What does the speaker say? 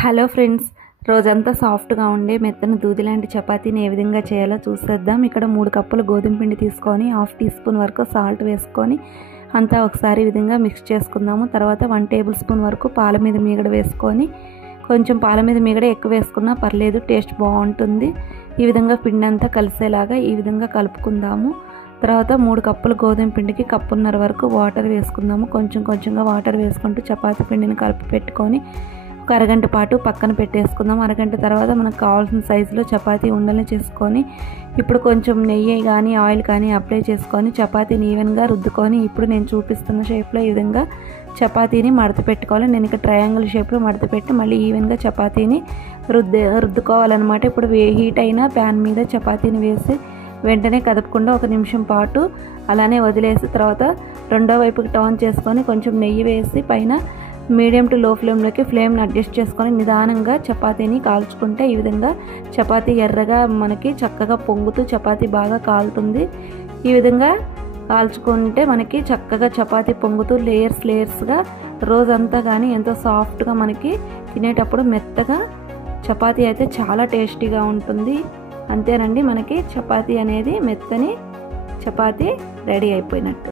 Hello friends, రోజంతా సాఫ్ట్గా ఉండే మెత్తని దూది లాంటి చపాతీని ఏ విధంగా చేయాలో చూసేద్దాం. ఇక్కడ 3 కప్పులు గోధుమ పిండి తీసుకొని 1/2 టీ స్పూన్ వరకు సాల్ట్ వేసుకొని అంతా ఒకసారి ఈ విధంగా మిక్స్ చేసుకుందాము. తర్వాత 1 టేబుల్ స్పూన్ వరకు పాల మీద మీగడ వేసుకొని, కొంచెం పాల మీద మీగడ ఎక్కువ వేసుకున్నా పర్లేదు, టేస్ట్ బాగుంటుంది. ఈ విధంగా పిండి అంతా కలిసేలాగా ఈ విధంగా కలుపుకుందాము. తర్వాత 3 కప్పుల గోధుమ పిండికి కప్పున్నర వరకు వాటర్ వేసుకుందాము. కొంచెం కొంచెంగా వాటర్ వేసుకుంటూ చపాతీ పిండిని కలిపి పెట్టుకొని ఒక అరగంట పాటు పక్కన పెట్టేసుకుందాం. అరగంట తర్వాత మనకు కావాల్సిన సైజులో చపాతీ ఉండలు చేసుకొని, ఇప్పుడు కొంచెం నెయ్యి కానీ ఆయిల్ కానీ అప్లై చేసుకొని చపాతీని ఈవెన్గా రుద్దుకొని, ఇప్పుడు నేను చూపిస్తున్న షేప్లో ఈ విధంగా చపాతీని మడత పెట్టుకోవాలి. నేను ఇక్కడ ట్రయాంగిల్ షేప్లో మడత పెట్టి మళ్ళీ ఈవెన్గా చపాతీని రుద్దుకోవాలన్నమాట. ఇప్పుడు హీట్ అయిన ప్యాన్ మీద చపాతీని వేసి వెంటనే కదపకుండా 1 నిమిషం పాటు అలానే వదిలేసి, తర్వాత రెండో వైపుకి టర్న్ చేసుకొని కొంచెం నెయ్యి వేసి పైన మీడియం టు లో ఫ్లేమ్లోకి ఫ్లేమ్ని అడ్జస్ట్ చేసుకొని నిదానంగా చపాతీని కాల్చుకుంటే ఈ విధంగా చపాతీ ఎర్రగా మనకి చక్కగా పొంగుతూ చపాతీ బాగా కాలుతుంది. ఈ విధంగా కాల్చుకుంటే మనకి చక్కగా చపాతీ పొంగుతూ లేయర్స్గా రోజంతా కానీ ఎంతో సాఫ్ట్గా మనకి తినేటప్పుడు మెత్తగా చపాతీ అయితే చాలా టేస్టీగా ఉంటుంది. అంతేనండి, మనకి చపాతీ అనేది మెత్తని చపాతీ రెడీ అయిపోయినట్టు.